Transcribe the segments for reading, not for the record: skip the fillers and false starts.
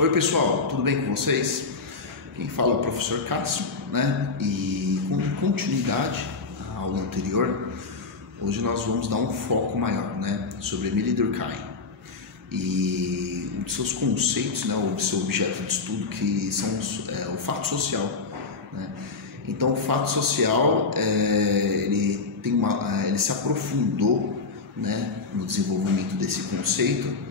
Oi pessoal, tudo bem com vocês? Quem fala é o professor Cássio, né? E com continuidade à aula anterior, hoje nós vamos dar um foco maior, né, sobre Émile Durkheim e um de seus conceitos, né, o seu objeto de estudo, que são o fato social, né? Então, o fato social, ele se aprofundou, né, no desenvolvimento desse conceito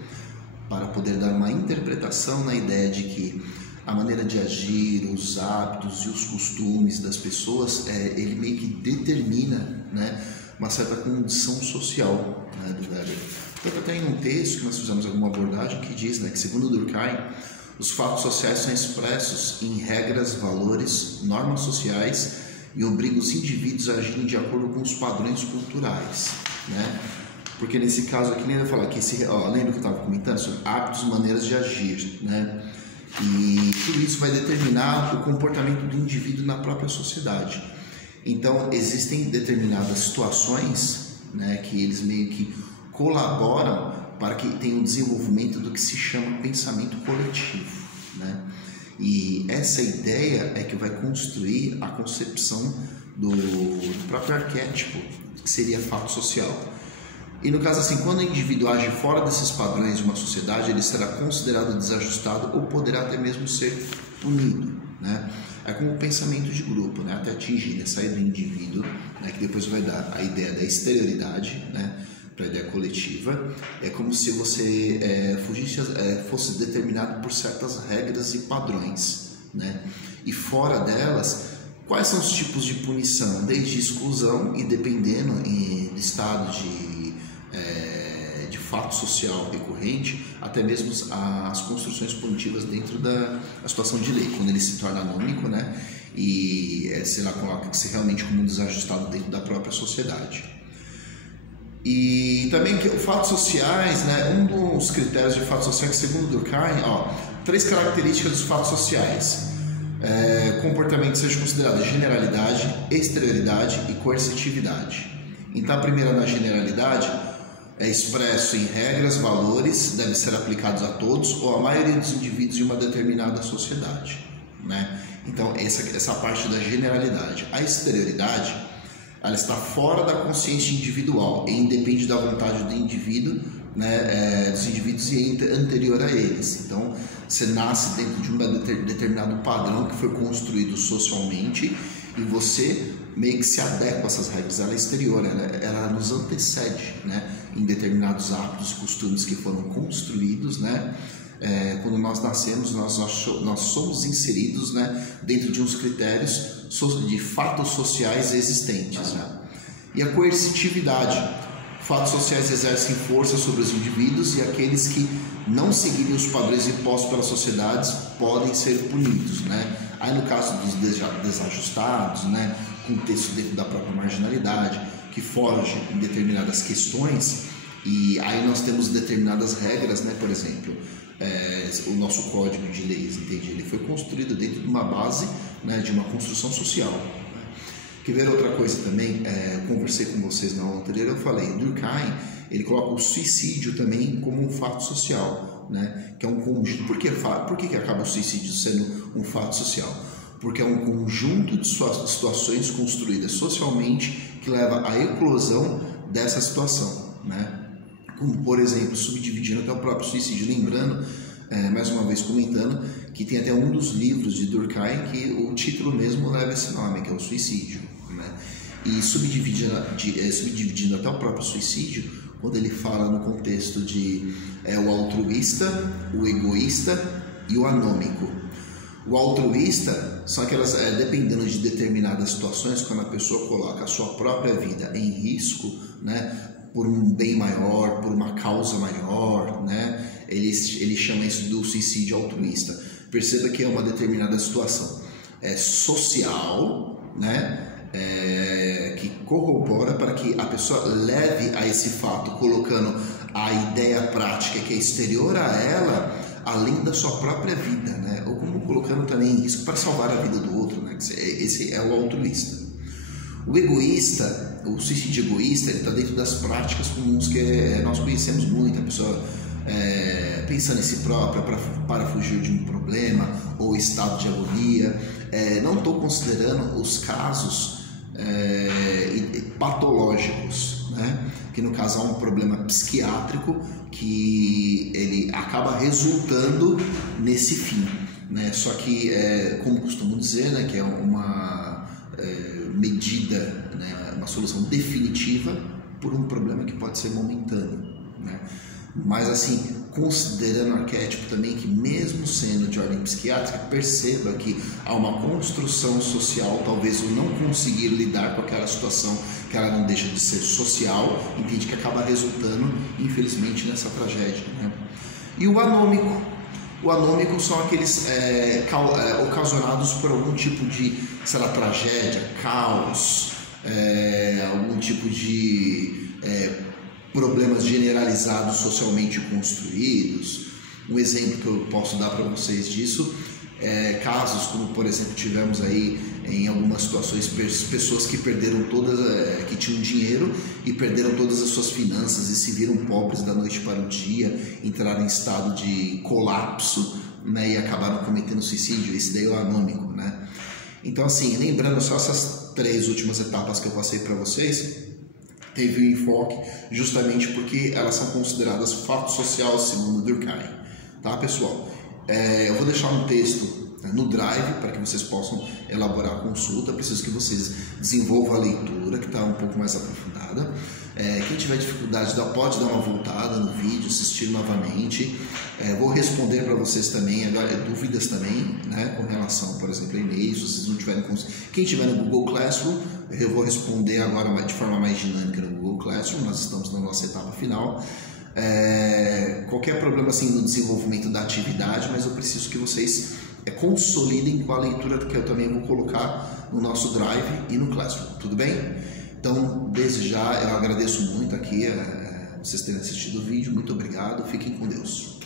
para poder dar uma interpretação na ideia de que a maneira de agir, os hábitos e os costumes das pessoas, ele meio que determina, né, uma certa condição social, né, do velho. Então, tem um texto que nós fizemos alguma abordagem que diz, né, que segundo Durkheim, os fatos sociais são expressos em regras, valores, normas sociais e obrigam os indivíduos a agirem de acordo com os padrões culturais, né? Porque nesse caso aqui, nem vai falar que lembra que eu estava comentando sobre hábitos e maneiras de agir, né? E tudo isso vai determinar o comportamento do indivíduo na própria sociedade. Então, existem determinadas situações, né, que eles meio que colaboram para que tenha um desenvolvimento do que se chama pensamento coletivo, né? E essa ideia é que vai construir a concepção do próprio arquétipo, que seria fato social. E no caso assim, quando o indivíduo age fora desses padrões de uma sociedade, ele será considerado desajustado ou poderá até mesmo ser punido, né? É como o pensamento de grupo, né? Até atingir, né? Sair do indivíduo, né? Que depois vai dar a ideia da exterioridade, né? Para a ideia coletiva. É como se você fosse determinado por certas regras e padrões, né? E fora delas, quais são os tipos de punição? Desde exclusão e dependendo do estado de fato social recorrente, até mesmo as construções punitivas dentro da situação de lei, quando ele se torna anônico, né? E coloca-se realmente como um desajustado dentro da própria sociedade. E também que os fatos sociais, né? Um dos critérios de fatos sociais, segundo Durkheim, 3 características dos fatos sociais. Comportamento seja considerado generalidade, exterioridade e coercitividade. Então, a primeira, na generalidade, é expresso em regras, valores, devem ser aplicados a todos ou a maioria dos indivíduos de uma determinada sociedade, né? Então, essa parte da generalidade. A exterioridade, ela está fora da consciência individual e independe da vontade do indivíduo, né, dos indivíduos e é anterior a eles. Então, você nasce dentro de um determinado padrão que foi construído socialmente e você meio que se adequa a essas regras. Ela é exterior, ela nos antecede, né, em determinados hábitos e costumes que foram construídos, né? Quando nós nascemos, nós somos inseridos, né, dentro de uns critérios de fatos sociais existentes, né? E a coercitividade. Fatos sociais exercem força sobre os indivíduos e aqueles que não seguirem os padrões impostos pelas sociedades podem ser punidos, né? Aí no caso dos desajustados, né, contexto dentro da própria marginalidade, que foge em determinadas questões, e aí nós temos determinadas regras, né? Por exemplo, o nosso código de leis, entende? Ele foi construído dentro de uma base, né, de uma construção social. Quer ver outra coisa também? Eu conversei com vocês na aula anterior, eu falei, Durkheim, ele coloca o suicídio também como um fato social, né? Que é um conjunto. Por que acaba o suicídio sendo um fato social? Porque é um conjunto de situações construídas socialmente que leva à eclosão dessa situação, né? Como, por exemplo, subdividindo até o próprio suicídio. Lembrando, mais uma vez comentando, que tem até um dos livros de Durkheim que o título mesmo leva esse nome, que é o suicídio, né? E subdividindo até o próprio suicídio, quando ele fala no contexto de o altruísta, o egoísta e o anômico. O altruísta são aquelas, dependendo de determinadas situações, quando a pessoa coloca a sua própria vida em risco, né, por um bem maior, por uma causa maior, né, ele chama isso do suicídio altruísta. Perceba que é uma determinada situação social, né, que corrobora para que a pessoa leve a esse fato, colocando a ideia prática que é exterior a ela, além da sua própria vida, né? Ou como colocando também em risco para salvar a vida do outro, né? Esse é o altruísta. O egoísta, o suicídio egoísta, ele está dentro das práticas comuns que nós conhecemos muito. A pessoa pensando em si própria para fugir de um problema ou estado de agonia. Não estou considerando os casos patológicos, né? Que no caso há um problema psiquiátrico que ele acaba resultando nesse fim, né? Só que, como costumo dizer, né, que é uma medida, né, uma solução definitiva por um problema que pode ser momentâneo, né? Mas assim, considerando o arquétipo também, que mesmo sendo de ordem psiquiátrica, perceba que há uma construção social, talvez eu não conseguir lidar com aquela situação, que ela não deixa de ser social, entende, que acaba resultando, infelizmente, nessa tragédia, né? E o anômico são aqueles ocasionados por algum tipo de, sei lá, tragédia, caos, algum tipo de problemas generalizados socialmente construídos. Um exemplo que eu posso dar para vocês disso casos como, por exemplo, tivemos aí em algumas situações pessoas que perderam que tinham dinheiro e perderam todas as suas finanças e se viram pobres da noite para o dia, entraram em estado de colapso, né, e acabaram cometendo suicídio. Esse daí é o anômico, né? Então, assim, lembrando só essas 3 últimas etapas que eu passei para vocês, teve um enfoque justamente porque elas são consideradas fato social segundo Durkheim, tá, pessoal? Eu vou deixar um texto no Drive para que vocês possam elaborar a consulta. Preciso que vocês desenvolvam a leitura, que está um pouco mais aprofundada. Quem tiver dificuldade pode dar uma voltada no vídeo, assistir novamente. Vou responder para vocês também dúvidas também, né, com relação, por exemplo, a e-mails. Se vocês não tiverem, quem tiver no Google Classroom, eu vou responder agora de forma mais dinâmica no Google Classroom. Nós estamos na nossa etapa final. Qualquer problema assim no desenvolvimento da atividade, mas eu preciso que vocês consolidem com a leitura que eu também vou colocar no nosso Drive e no Classroom, tudo bem? Então, desde já, eu agradeço muito aqui vocês terem assistido o vídeo. Muito obrigado, fiquem com Deus.